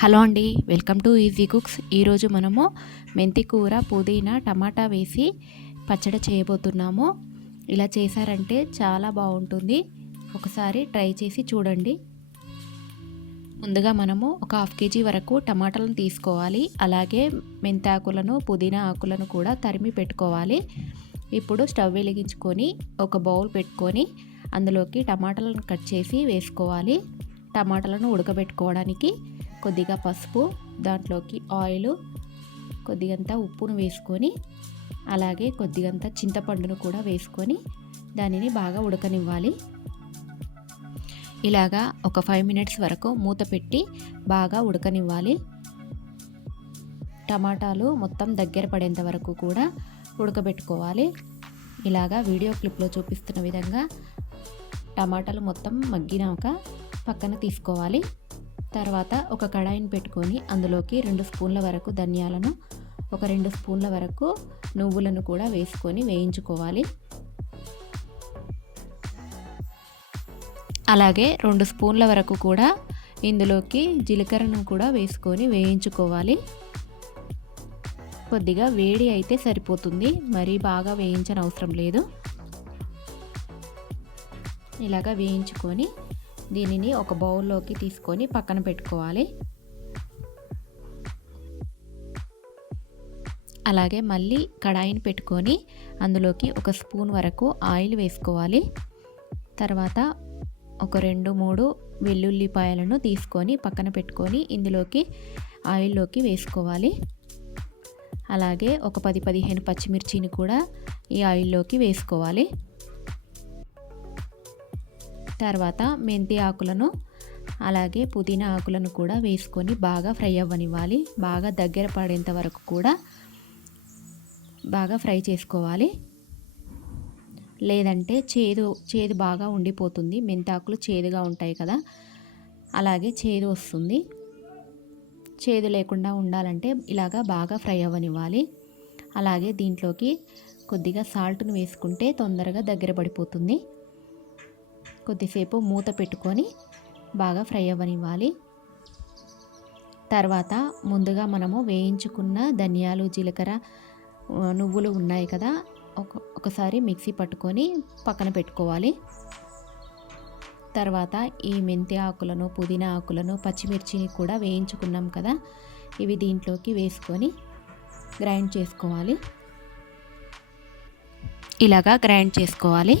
Hello అండి, welcome to easy cooks. ఈరోజు మనము మెంతి కూర, పుదీనా, టమాటా వేసి పచ్చడి చేయబోతున్నాము. ఇలా చేశారంటే చాలా బాగుంటుంది. ఒకసారి ట్రై చేసి చూడండి. ముందుగా మనము ఒక హాఫ్ కేజీ వరకు టమాటాలను తీసుకోవాలి. అలాగే మెంతి ఆకులను, పుదీనా ఆకులను కూడా తరిమి పెట్టుకోవాలి. ఇప్పుడు స్టవ్ వెలిగించుకొని ఒక బౌల్ పెట్టుకొని అందులోకి టమాటాలను కట్ చేసి వేసుకోవాలి. టమాటాలను ఉడకబెట్టుకోవడానికి కొద్దిగా పసుపు, దాంట్లోకి ఆయిల్, కొద్దిగంత ఉప్పును వేసుకొని అలాగే కొద్దిగంత చింతపండును కూడా వేసుకొని దానిని బాగా ఉడకనివ్వాలి. ఇలాగా ఒక 5 మినిట్స్ వరకు మూత పెట్టి బాగా ఉడకనివ్వాలి. టమాటాలు మొత్తం దగ్గర పడేంత వరకు కూడా ఉడకబెట్టుకోవాలి. ఇలాగా వీడియో క్లిప్లో చూపిస్తున్న విధంగా టమాటాలు మొత్తం మగ్గినాక పక్కన తీసుకోవాలి. తర్వాత ఒక కడాయిని పెట్టుకొని అందులోకి 2 స్పూన్ల వరకు ధనియాలను, ఒక 2 స్పూన్ల వరకు నువ్వులను కూడా వేసుకొని వేయించుకోవాలి. అలాగే 2 స్పూన్ల వరకు కూడా ఇందులోకి జీలకర్రను కూడా వేసుకొని వేయించుకోవాలి. కొద్దిగా వేడి అయితే సరిపోతుంది, మరీ బాగా వేయించనవసరం లేదు. ఇలాగా వేయించుకొని దీనిని ఒక బౌల్లోకి తీసుకొని పక్కన పెట్టుకోవాలి. అలాగే మళ్ళీ కడాయిని పెట్టుకొని అందులోకి ఒక స్పూన్ వరకు ఆయిల్ వేసుకోవాలి. తర్వాత ఒక 2-3 వెల్లుల్లిపాయలను తీసుకొని పక్కన పెట్టుకొని ఇందులోకి ఆయిల్లోకి వేసుకోవాలి. అలాగే ఒక 10-15 పచ్చిమిర్చిని కూడా ఈ ఆయిల్లోకి వేసుకోవాలి. తర్వాత మెంతి ఆకులను అలాగే పుదీనా ఆకులను కూడా వేసుకొని బాగా ఫ్రై అవ్వనివ్వాలి. బాగా దగ్గర పడేంత వరకు కూడా బాగా ఫ్రై చేసుకోవాలి. లేదంటే చేదు బాగా ఉండిపోతుంది. మెంతి ఆకులు చేదుగా ఉంటాయి కదా, అలాగే చేదు వస్తుంది. చేదు లేకుండా ఉండాలంటే ఇలాగా బాగా ఫ్రై అవ్వనివ్వాలి. అలాగే దీంట్లోకి కొద్దిగా సాల్ట్ను వేసుకుంటే తొందరగా దగ్గర పడిపోతుంది. కొద్దిసేపు మూత పెట్టుకొని బాగా ఫ్రై అవ్వనివ్వాలి. తర్వాత ముందుగా మనము వేయించుకున్న ధనియాలు, జీలకర్ర, నువ్వులు ఉన్నాయి కదా, ఒకసారి మిక్సీ పట్టుకొని పక్కన పెట్టుకోవాలి. తర్వాత ఈ మెంతి ఆకులను, పుదీనా ఆకులను, పచ్చిమిర్చిని కూడా వేయించుకున్నాం కదా, ఇవి దీంట్లోకి వేసుకొని గ్రైండ్ చేసుకోవాలి. ఇలాగా గ్రైండ్ చేసుకోవాలి.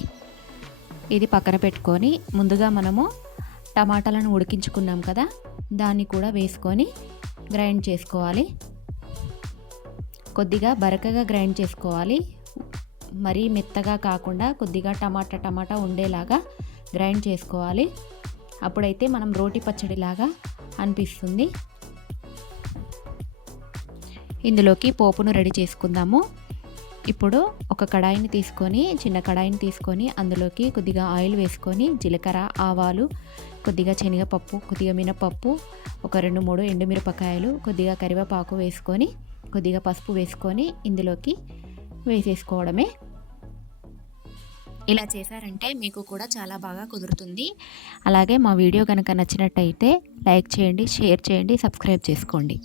ఇది పక్కన పెట్టుకొని ముందుగా మనము టమాటాలను ఉడికించుకున్నాం కదా, దాన్ని కూడా వేసుకొని గ్రైండ్ చేసుకోవాలి. కొద్దిగా బరకగా గ్రైండ్ చేసుకోవాలి. మరీ మెత్తగా కాకుండా కొద్దిగా టమాటా ఉండేలాగా గ్రైండ్ చేసుకోవాలి. అప్పుడైతే మనం రోటి పచ్చడిలాగా అనిపిస్తుంది. ఇందులోకి పోపును రెడీ చేసుకుందాము. ఇప్పుడు ఒక కడాయిని తీసుకొని, చిన్న కడాయిని తీసుకొని అందులోకి కొద్దిగా ఆయిల్ వేసుకొని జీలకర్ర, ఆవాలు, కొద్దిగా శనగపప్పు, కొద్దిగా మినపప్పు, ఒక 2-3 ఎండుమిరపకాయలు, కొద్దిగా కరివేపాకు వేసుకొని కొద్దిగా పసుపు వేసుకొని ఇందులోకి వేసేసుకోవడమే. ఇలా చేశారంటే మీకు కూడా చాలా బాగా కుదురుతుంది. అలాగే మా వీడియో కనుక నచ్చినట్టయితే లైక్ చేయండి, షేర్ చేయండి, సబ్స్క్రైబ్ చేసుకోండి.